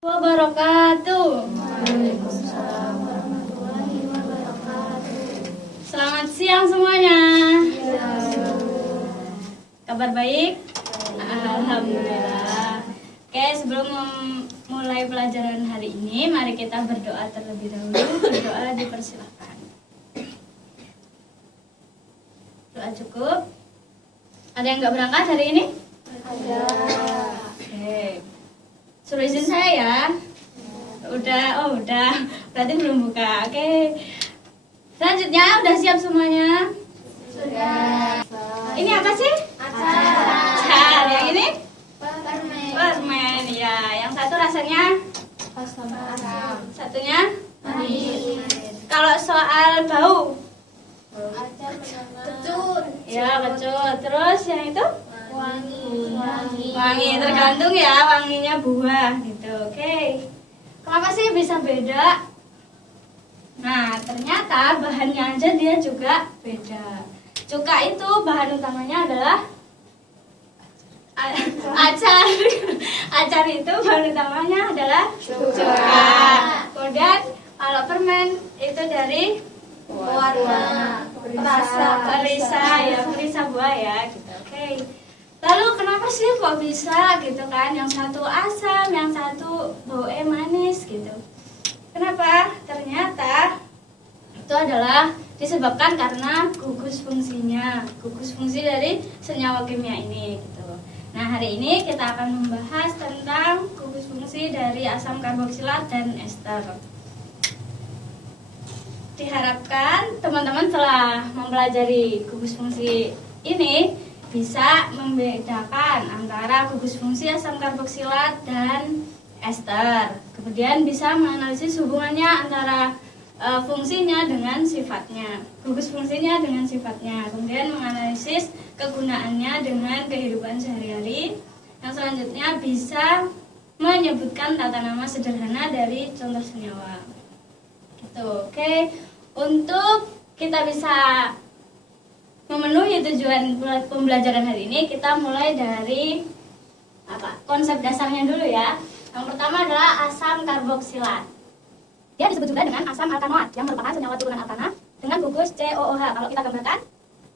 Wabarakatuh. Waalaikumsalam warahmatullahi wabarakatuh. Selamat siang semuanya. Ya. Kabar baik? Alhamdulillah. Oke, sebelum memulai pelajaran hari ini, mari kita berdoa terlebih dahulu. Berdoa dipersilakan. Doa cukup. Ada yang nggak berangkat hari ini? Ada. Oke. Suruh izin saya ya. Udah. Berarti belum buka. Oke. Selanjutnya udah siap semuanya? Sudah. Ini apa sih? Acar. Yang ini? Permen. Permen. Ya, yang satu rasanya? Asam. Satunya? Manis. Kalau soal bau? Acar kecut. Ya, kecut. Terus yang itu? Wangi. Wangi, tergantung ya wanginya buah gitu. Oke. Kenapa sih bisa beda? Nah, ternyata bahannya aja dia juga beda. Cuka itu bahan utamanya adalah acar. Acar itu bahan utamanya adalah cuka. Kemudian kalau permen itu dari Warna. perisa buah ya gitu. Oke. Lalu kenapa sih kok bisa gitu kan? Yang satu asam, yang satu baunya manis gitu. Kenapa? Ternyata itu adalah disebabkan karena gugus fungsinya, gugus fungsi dari senyawa kimia ini gitu. Nah, hari ini kita akan membahas tentang gugus fungsi dari asam karboksilat dan ester. Diharapkan teman-teman setelah mempelajari gugus fungsi ini bisa membedakan antara gugus fungsi asam karboksilat dan ester. Kemudian bisa menganalisis hubungannya antara fungsinya dengan sifatnya, gugus fungsinya dengan sifatnya. Kemudian menganalisis kegunaannya dengan kehidupan sehari-hari. Yang selanjutnya bisa menyebutkan tata nama sederhana dari contoh senyawa. Gitu. Oke. Untuk kita bisa memenuhi tujuan pembelajaran hari ini, kita mulai dari konsep dasarnya dulu ya. Yang pertama adalah asam karboksilat. Dia disebut juga dengan asam alkanoat yang merupakan senyawa turunan alkana dengan gugus COOH. Kalau kita gambarkan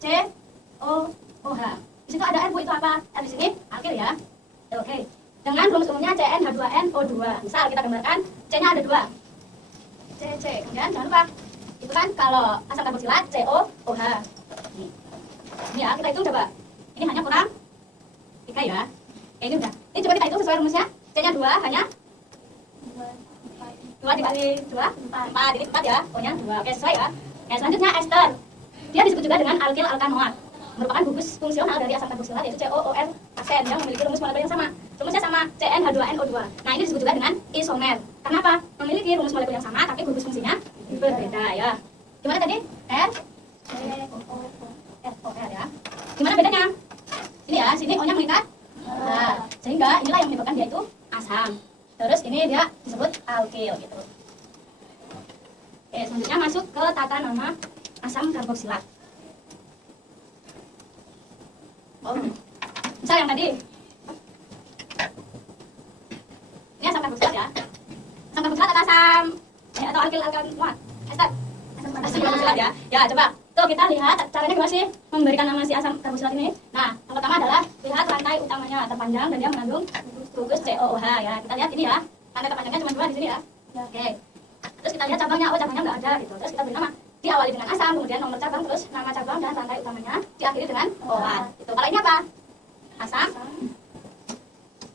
COOH. Di situ ada R, Bu, itu apa? R di sini alkil ya. Oke. Dengan rumus umumnya CnH2nO2. Misal kita gambarkan C-nya ada 2. CC. Kemudian jangan lupa itu kan kalau asam karboksilat COOH. Ini ya, kita hitung coba. Ini hanya kurang 3 ya. Ini udah. Ini coba kita hitung sesuai rumusnya. C-nya 2 hanya 2 dikali 2 4. Ini 4 ya. O-nya 2. Oke, sesuai ya. Oke, selanjutnya ester. Dia disebut juga dengan alkil alkanoat. Merupakan gugus fungsional dari asam karboksilat yaitu COOR asen yang memiliki rumus molekul yang sama. Rumusnya sama CnH2nO2. Nah, ini disebut juga dengan isomer. Karena apa? Memiliki rumus molekul yang sama tapi gugus fungsinya berbeda ya. Gimana tadi? ROR ya. Gimana bedanya? Ini ya, sini O-nya mengikat. Nah, sehingga inilah yang menyebabkan dia itu asam. Terus ini dia disebut alkil gitu. Oke, selanjutnya masuk ke tata nama asam karboksilat. Misal yang tadi. Ini asam karboksilat ya. Asam karboksilat atau asam atau alkil alkanoat. Ester. Asam karboksilat ya. Ya, coba. Tuh kita lihat caranya gimana sih memberikan nama si asam karboksilat ini. Nah, yang pertama adalah lihat rantai utamanya terpanjang dan dia mengandung gugus COOH ya. Kita lihat ini ya. Rantai terpanjangnya cuma 2 di sini ya. Oke. Terus kita lihat cabangnya, cabangnya nggak ada gitu. Terus kita beri nama. Diawali dengan asam, kemudian nomor cabang, terus nama cabang dan rantai utamanya diakhiri dengan OAT. Gitu. Kalau ini apa? Asam.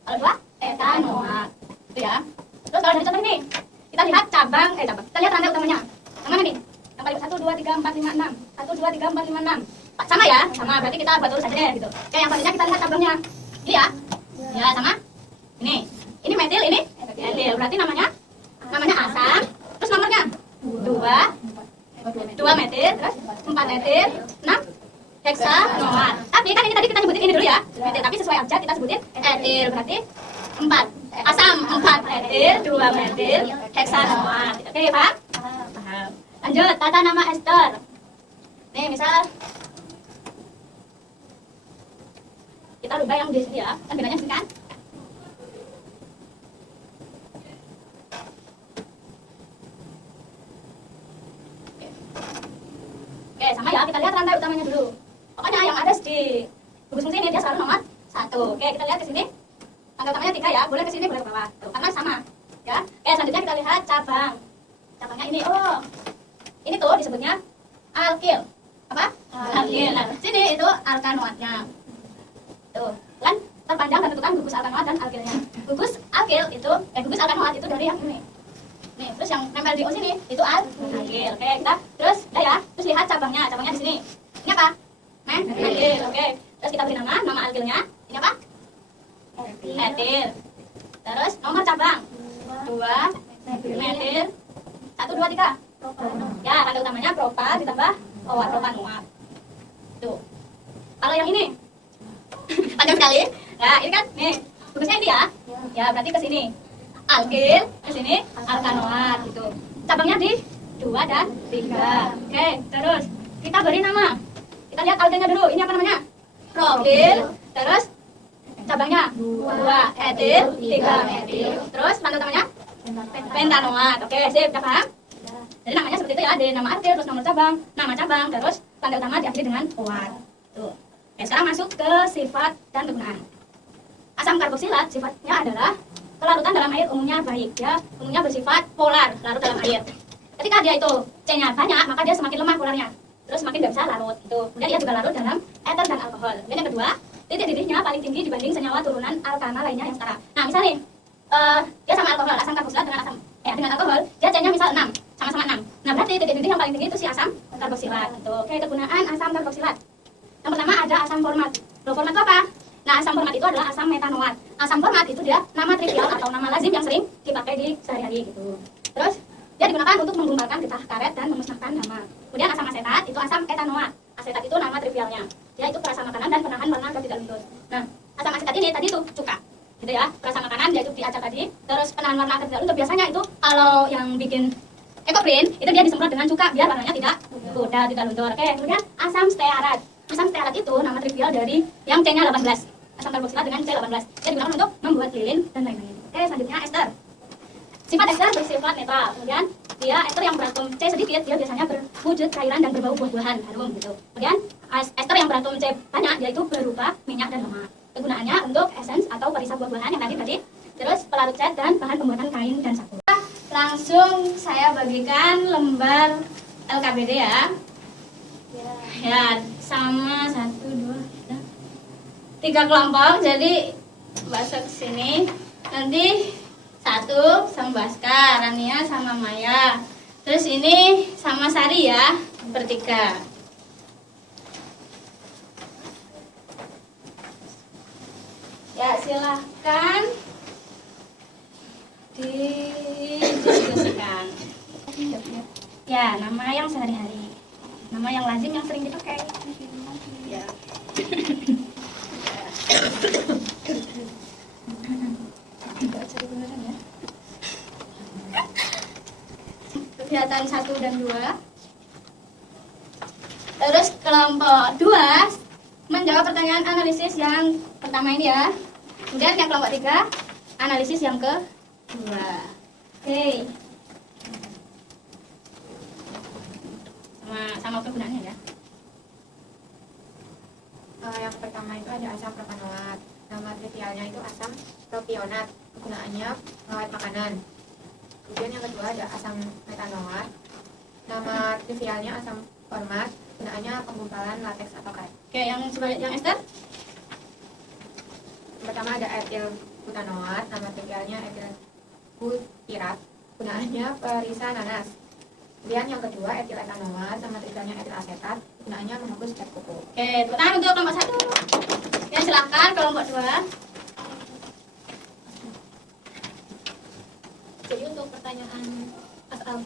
Kalau 2 etanoat. Itu ya. Terus kalau dari contoh ini, kita lihat cabang, kita lihat rantai utamanya. Yang mana nih? Yang paling 1, 2, 3, 4, 5, 6. 1, 2, 3, 4, 5, 6. Sama ya? Sama, berarti kita buat lurus aja deh gitu. Oke, yang selanjutnya kita lihat cabangnya. Ini ya? Ya, sama. Ini metil, ini etil. Berarti namanya asam. Terus nomornya 2 metil, terus 4 etil, 6 heksanoat. Tapi kan ini tadi kita sebutin ini dulu ya. Metil, tapi sesuai abjad kita sebutin etil. Berarti 4 asam, 4 etil, 2 metil, heksanoat. Oke, paham? Paham. Lanjut, tata nama ester. Nih, misal kita rubah yang di sini ya. Kan bedanya di sini kan? sama ya, kita lihat rantai utamanya dulu. Pokoknya yang ada di gugus fungsi ini dia selalu nomor 1. Oke, kita lihat ke sini. Rantai utamanya 3 ya, boleh ke sini, boleh ke bawah. Tuh, karena sama. Ya. Oke, selanjutnya kita lihat cabang. Cabangnya ini. Oh. Ini tuh disebutnya alkil. Apa? Alkil. Nah, sini itu alkanoatnya. Tuh, kan terpanjang dan tentukan gugus alkanoat dan alkilnya. Gugus alkanoat itu dari yang ini. Nih, terus yang nempel di O sini itu alkil. Oke, kita terus udah ya. Terus lihat cabangnya. Cabangnya di sini. Ini apa? Alkil. Oke. Terus kita beri nama alkilnya. Ini apa? Etil. Terus nomor cabang 2 metil 1 2 3. Ya, rantai utamanya propal ditambah propanoat. Tuh. Kalau yang ini panjang sekali. Nah, ini kan nih, gugusnya ini ya. Ya, berarti ke sini alkil, ke sini alkanoat gitu. Cabangnya di 2 dan 3. Oke, terus kita beri nama. Kita lihat alkilnya dulu. Ini apa namanya? Propil. Terus cabangnya 2 etil, 3 metil. Terus rantai utamanya pentanoat. Oke, sip, udah paham? Jadi namanya seperti itu ya, ada nama alkil, terus nama cabang, terus rantai utama diakhiri dengan oat. Tuh. Oke, sekarang masuk ke sifat dan kegunaan. Asam karboksilat sifatnya adalah kelarutan dalam air umumnya baik, ya, umumnya bersifat polar, larut dalam air. Ketika dia itu C-nya banyak, maka dia semakin lemah polarnya, terus semakin tidak bisa larut. Itu. Kemudian dia juga larut dalam ether dan alkohol. Kemudian yang kedua, titik didihnya paling tinggi dibanding senyawa turunan alkana lainnya yang setara. Nah, misal nih, dia sama alkohol, asam karboksilat dengan alkohol, dia C-nya misal 6, sama-sama 6. Nah, berarti titik didih yang paling tinggi itu si asam karboksilat. Gitu. Oke, kegunaan asam karboksilat. Yang pertama ada asam format. Loh, format itu apa? Nah, asam format itu adalah asam metanoat. Asam format itu dia nama trivial atau nama lazim yang sering dipakai di sehari-hari gitu. Terus dia digunakan untuk menggumbalkan getah karet dan memusnahkan hama. Kemudian asam asetat itu asam etanoat. Asetat itu nama trivialnya. Dia itu perasa makanan dan penahan warna agar tidak luntur. Nah, asam asetat ini tadi tuh cuka. Gitu ya, perasa makanan yaitu diacak tadi. Terus penahan warna agar tidak luntur. Biasanya itu kalau yang bikin ekoprint itu dia disemprot dengan cuka biar warnanya tidak pudar, tidak luntur. Oke, kemudian asam stearat. Asam stearat itu nama trivial dari yang C-nya 18. Asam karboksilat dengan C18. Dia digunakan untuk membuat lilin dan lain-lain. Oke, selanjutnya ester. Sifat ester bersifat netral. Kemudian dia ester yang beratom C sedikit, dia biasanya berwujud cairan dan berbau buah-buahan, harum gitu. Kemudian ester yang beratom C banyak, yaitu berupa minyak dan lemak. Kegunaannya untuk essence atau perisai buah-buahan yang tadi. Terus pelarut cat dan bahan pembuatan kain dan sapu. Langsung saya bagikan lembar LKBD ya. Ya, sama 1, 2, 3 kelompok. Jadi masuk ke sini. Nanti 1 sama Baskar, Rania sama Maya. Terus ini sama Sari ya, bertiga. Ya, silahkan didiskusikan. Ya, nama yang sehari-hari, nama yang lazim yang sering dipakai. Ya. Kegiatan 1 dan 2. Terus kelompok 2 menjawab pertanyaan analisis yang pertama ini ya. Kemudian yang kelompok 3 analisis yang kedua. Oke. Sama kegunaannya ya. Yang pertama itu ada asam propanoat. Nama trivialnya itu asam propionat. Kegunaannya pengawet makanan. Kemudian yang kedua ada asam metanoat. Nama trivialnya asam format. Kegunaannya penggumpalan latex atau karet. Oke, yang ester? Yang pertama ada etil butanoat. Nama trivialnya etil butirat. Kegunaannya perisa nanas. Kemudian yang kedua etil etanoat. Nama trivialnya etil asetat. Kegunaannya menghapus cat kuku. Oke, tepuk tangan untuk kelompok 1. Ya, silakan kelompok 2. Jadi untuk pertanyaan asam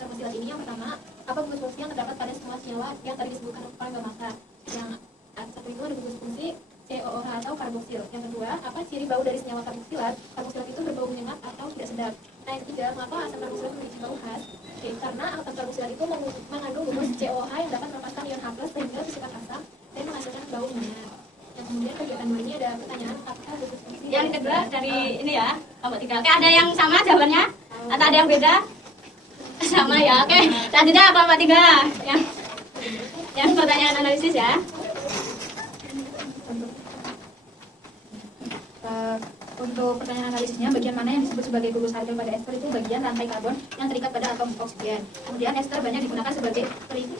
karboksilat ini, yang pertama, apa gugus fungsi yang terdapat pada semua senyawa yang tadi disebutkan oleh Mbak Maka? Yang satu itu ada gugus fungsi COOH atau karboksil. Yang kedua, apa ciri bau dari senyawa karboksilat? Karboksilat itu berbau menyengat atau tidak sedap. Nah, yang ketiga, mengapa asam karboksilat memiliki bau khas? Karena asam karboksilat itu mengandung gugus COOH yang dapat melepaskan ion H+ sehingga bersifat asam dan menghasilkan bau menyengat. Yang kemudian kegiatan 2 ini ada pertanyaan apakah gugus fungsi Yang kedua dari ini ya, kelompok 3. Oke, ada yang sama jawabannya? Atau ada yang beda? Sama ya, oke. Selanjutnya kelompok 3. Yang Yang pertanyaan analisis ya. Untuk pertanyaan analisisnya, bagian mana yang disebut sebagai gugus argon pada ester itu bagian rantai karbon yang terikat pada atom oksigen. Kemudian ester banyak digunakan sebagai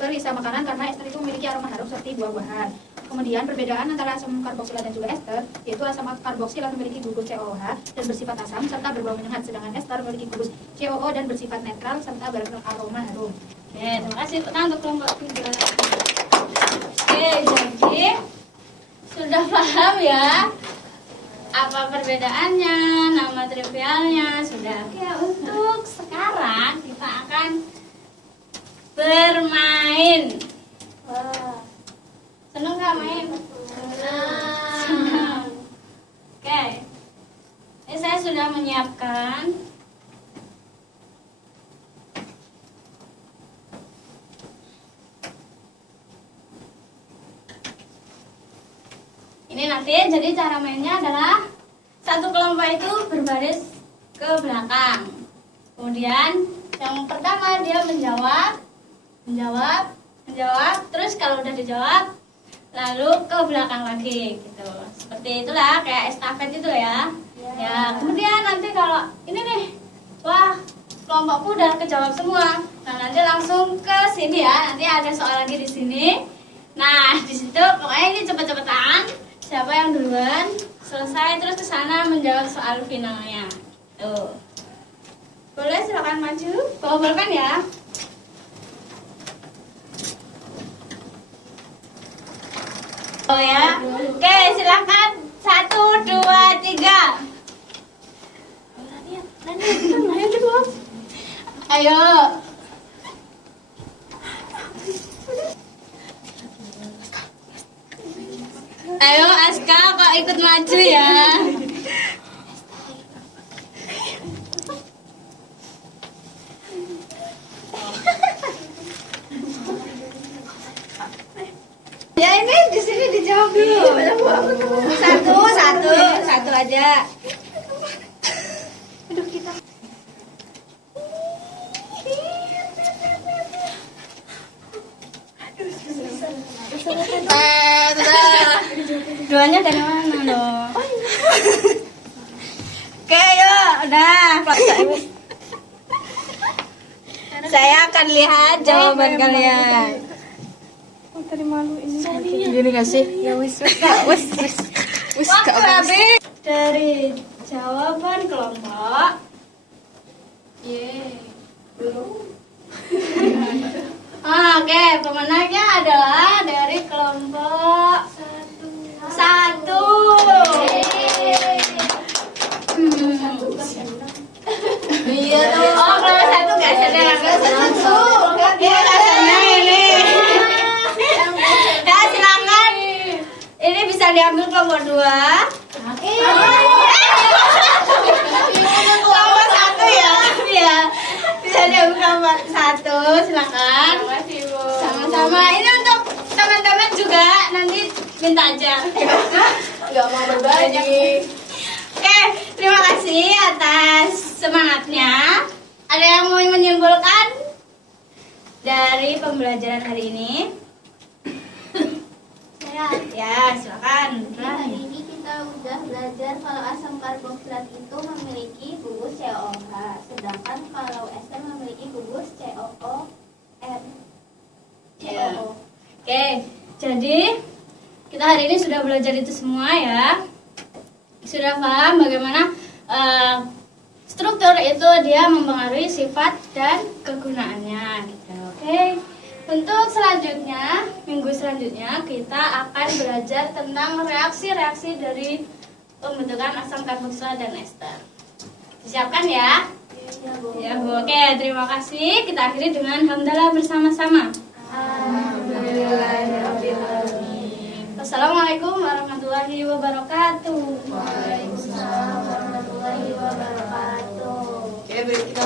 perisa makanan karena ester itu memiliki aroma harum seperti buah-buahan. Kemudian perbedaan antara asam karboksilat dan juga ester, yaitu asam karboksilat memiliki gugus COOH dan bersifat asam serta berbau menyengat, sedangkan ester memiliki gugus COO dan bersifat netral serta beraroma harum. Oke, terima kasih untuk kelompok 3. Oke, jadi sudah paham ya apa perbedaannya, nama trivialnya sudah. Oke, untuk sekarang kita akan bermain. Wah, Seneng nggak main? senang. Oke, ini saya sudah menyiapkan ini nanti. Jadi cara mainnya adalah satu kelompok itu berbaris ke belakang. Kemudian yang pertama dia menjawab, terus kalau udah dijawab lalu ke belakang lagi gitu. Seperti itulah kayak estafet itu ya. Ya, kemudian nanti kalau ini nih, wah kelompokku udah kejawab semua. Nah, nanti langsung ke sini ya. Nanti ada soal lagi di sini. Nah, di situ pokoknya ini cepet-cepetan. Siapa yang duluan selesai terus ke sana menjawab soal finalnya. Tuh. Boleh silakan maju. Bawa bolpen ya. Oh ya. Oke, silakan. 1, 2, 3. Ayo. Ayo Aska, kok ikut maju ya. Ya ini di sini dijawab dulu. Satu aja. Duanya dari mana loh? Oke, yuk, udah. Saya akan lihat jawaban kalian. Gini gak sih? Ya Waktu habis dari jawaban kelompok. Oke, pemenangnya adalah dari kelompok 1. Iya tuh. Oh, kelompok 1 nggak sadar. Iya, rasanya ini. Ya, silakan. Ini bisa diambil kelompok 2. Kelompok 1 ya. Iya. Bisa diambil kelompok 1, silakan. Sama-sama. Ini untuk teman-teman juga, nanti minta aja. Gak mau berbagi. Oke, terima kasih atas semangatnya. Ada yang mau menyimpulkan dari pembelajaran hari ini? Ya, silakan. Hari ini kita udah belajar kalau asam karboksilat itu memiliki gugus COOH, sedangkan kalau ester memiliki gugus COO. Ya. Oke, jadi kita hari ini sudah belajar itu semua ya. Sudah paham bagaimana struktur itu dia mempengaruhi sifat dan kegunaannya gitu. Oke. Untuk selanjutnya, minggu selanjutnya kita akan belajar tentang reaksi-reaksi dari pembentukan asam karboksilat dan ester. Disiapkan ya? Ya, Bu. Oke, terima kasih. Kita akhiri dengan hamdalah bersama-sama. Assalamualaikum warahmatullahi wabarakatuh. Waalaikumsalam warahmatullahi wabarakatuh. Oke, kita